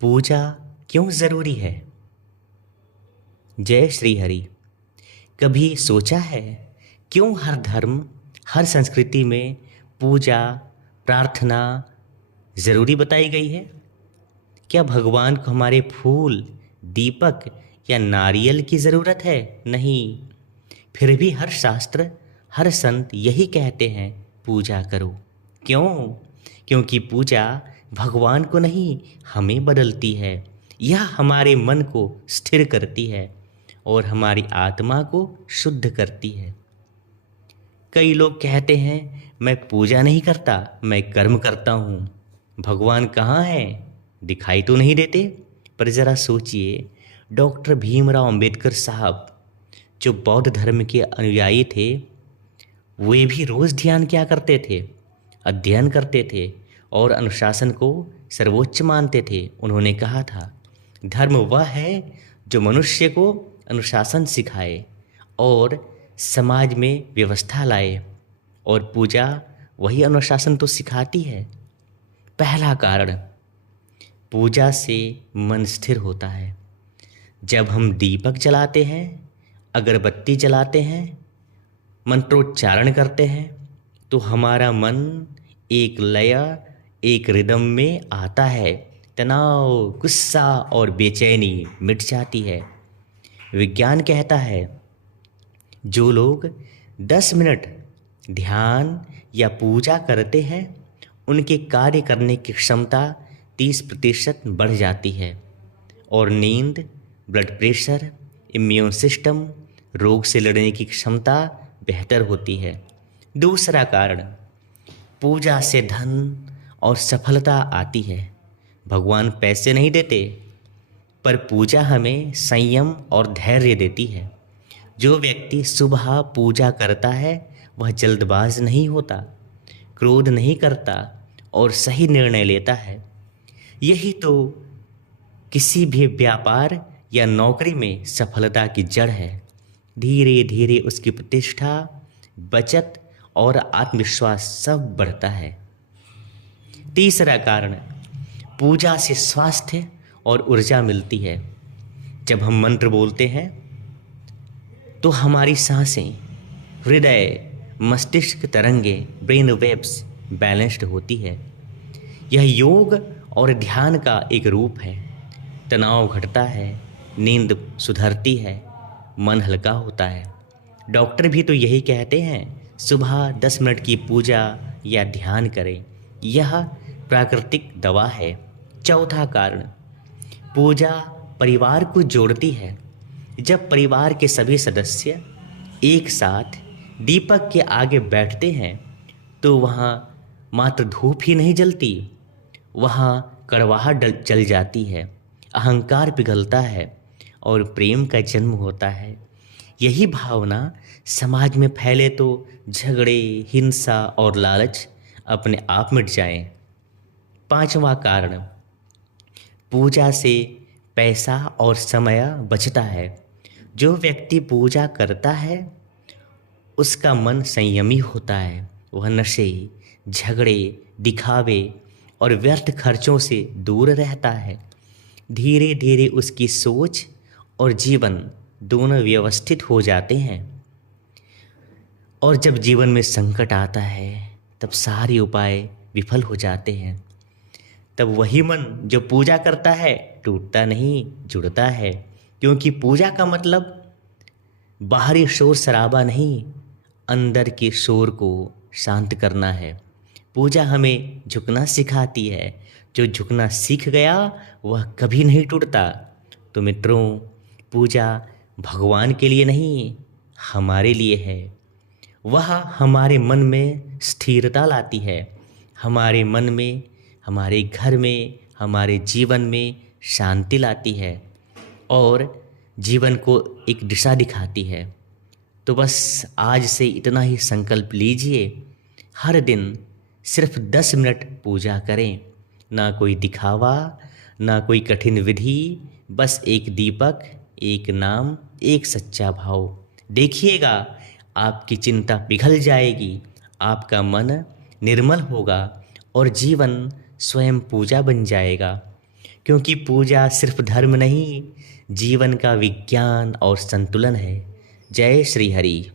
पूजा क्यों जरूरी है? जय श्री हरि। कभी सोचा है क्यों हर धर्म, हर संस्कृति में पूजा, प्रार्थना जरूरी बताई गई है? क्या भगवान को हमारे फूल, दीपक या नारियल की जरूरत है? नहीं। फिर भी हर शास्त्र, हर संत यही कहते हैं, पूजा करो। क्यों? क्योंकि पूजा भगवान को नहीं, हमें बदलती है। यह हमारे मन को स्थिर करती है और हमारी आत्मा को शुद्ध करती है। कई लोग कहते हैं, मैं पूजा नहीं करता, मैं कर्म करता हूँ। भगवान कहाँ है? दिखाई तो नहीं देते। पर ज़रा सोचिए, डॉक्टर भीमराव अंबेडकर साहब, जो बौद्ध धर्म के अनुयायी थे, वे भी रोज़ ध्यान क्या करते थे? अध्ययन करते थे और अनुशासन को सर्वोच्च मानते थे। उन्होंने कहा था, धर्म वह है जो मनुष्य को अनुशासन सिखाए और समाज में व्यवस्था लाए, और पूजा वही अनुशासन तो सिखाती है। पहला कारण, पूजा से मन स्थिर होता है। जब हम दीपक जलाते हैं, अगरबत्ती जलाते हैं, मंत्रोच्चारण करते हैं, तो हमारा मन एक लय, एक रिदम में आता है। तनाव, गुस्सा और बेचैनी मिट जाती है। विज्ञान कहता है, जो लोग 10 मिनट ध्यान या पूजा करते हैं, उनके कार्य करने की क्षमता 30% बढ़ जाती है और नींद, ब्लड प्रेशर, इम्यून सिस्टम, रोग से लड़ने की क्षमता बेहतर होती है। दूसरा कारण, पूजा से धन और सफलता आती है। भगवान पैसे नहीं देते, पर पूजा हमें संयम और धैर्य देती है। जो व्यक्ति सुबह पूजा करता है, वह जल्दबाज नहीं होता, क्रोध नहीं करता और सही निर्णय लेता है। यही तो किसी भी व्यापार या नौकरी में सफलता की जड़ है। धीरे धीरे उसकी प्रतिष्ठा, बचत और आत्मविश्वास सब बढ़ता है। तीसरा कारण, पूजा से स्वास्थ्य और ऊर्जा मिलती है। जब हम मंत्र बोलते हैं तो हमारी सांसें, हृदय, मस्तिष्क तरंगे, ब्रेन वेव्स बैलेंस्ड होती है। यह योग और ध्यान का एक रूप है। तनाव घटता है, नींद सुधरती है, मन हल्का होता है। डॉक्टर भी तो यही कहते हैं, सुबह 10 मिनट की पूजा या ध्यान करें। यह प्राकृतिक दवा है। चौथा कारण, पूजा परिवार को जोड़ती है। जब परिवार के सभी सदस्य एक साथ दीपक के आगे बैठते हैं, तो वहाँ मात्र धूप ही नहीं जलती, वहाँ कड़वाहट जल जाती है, अहंकार पिघलता है और प्रेम का जन्म होता है। यही भावना समाज में फैले तो झगड़े, हिंसा और लालच अपने आप मिट जाएं। पांचवा कारण, पूजा से पैसा और समय बचता है। जो व्यक्ति पूजा करता है, उसका मन संयमी होता है। वह नशे, झगड़े, दिखावे और व्यर्थ खर्चों से दूर रहता है। धीरे धीरे उसकी सोच और जीवन दोनों व्यवस्थित हो जाते हैं। और जब जीवन में संकट आता है, तब सारे उपाय विफल हो जाते हैं। तब वही मन जो पूजा करता है, टूटता नहीं, जुड़ता है। क्योंकि पूजा का मतलब बाहरी शोर शराबा नहीं, अंदर के शोर को शांत करना है। पूजा हमें झुकना सिखाती है। जो झुकना सीख गया, वह कभी नहीं टूटता। तो मित्रों, पूजा भगवान के लिए नहीं, हमारे लिए है। वह हमारे मन में स्थिरता लाती है, हमारे मन में, हमारे घर में, हमारे जीवन में शांति लाती है और जीवन को एक दिशा दिखाती है। तो बस आज से इतना ही संकल्प लीजिए, हर दिन सिर्फ 10 मिनट पूजा करें। ना कोई दिखावा, ना कोई कठिन विधि, बस एक दीपक, एक नाम, एक सच्चा भाव। देखिएगा, आपकी चिंता पिघल जाएगी, आपका मन निर्मल होगा और जीवन स्वयं पूजा बन जाएगा। क्योंकि पूजा सिर्फ धर्म नहीं, जीवन का विज्ञान और संतुलन है। जय श्री हरि।